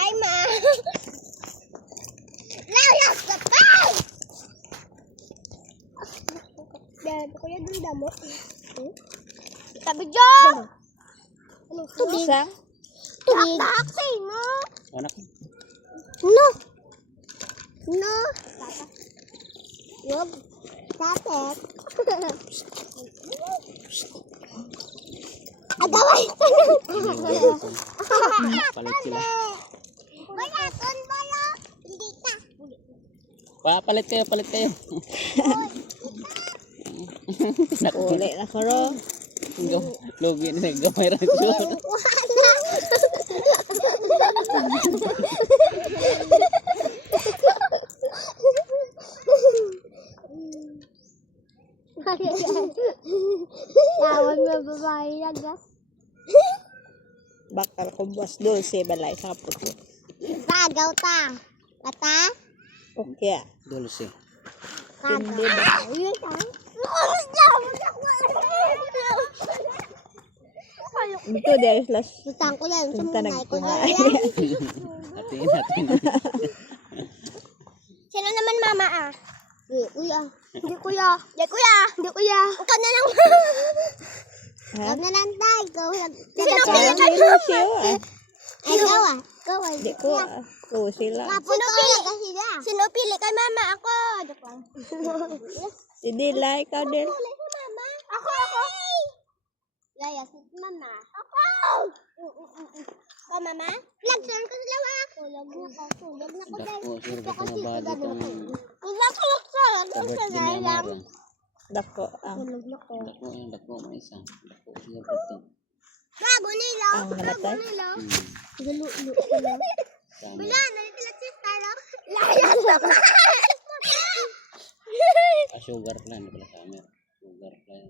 Hi, ma. Layas ka pa! Dad, kuya dun damo. Tabi dyan! Tubig. Tubig. Taksay mo. Anak. No. No. Yog. Tapet. Adaway. Palit sila. Bayaton bala. Hindi ka. Palit kayo, palit kayo. Uli na ko ro. Lugi na gamay rin siguro. Tawag na babae yan, gas. Bakal ko buwas dulce balay sa puto. Kagaw ta. Kata? Okay. Dulce. Hindi ba? Uyun ka? Ito dahil las Utang ko yan. punta Sumunay ko nagkumain. yan. Atin. Sino naman mama ah? Kuya. Hindi kuya. Hindi kuya. Hindi kuya. Ikaw na lang. Ikaw na lang tayo. Ikaw lang. Sino pili ka Lucio ah. Ay, ikaw ah. Ikaw ah. Hindi ko ah. Lucy lang. Sino pili ka sila? Sino pili kay mama? Ako. Joke lang. Si Dila, ikaw din. Pili ko mama. Ako. Gaya, si mama. Ako. Ako mama? Lagsan ko sila wa. Tulog na ko. Tulog na ko dahil. Dako, sure ka tumabadi itong Tulog sa. birthday ni Amara. Dako ang Tulog na ko. Dako, may isa. Dako, siya birthday. Bago nila. ang nalatay. Galu-lu. Sama. Wala, nalitilat si Staro. Layas naman. Sugar plan. Sugar plan.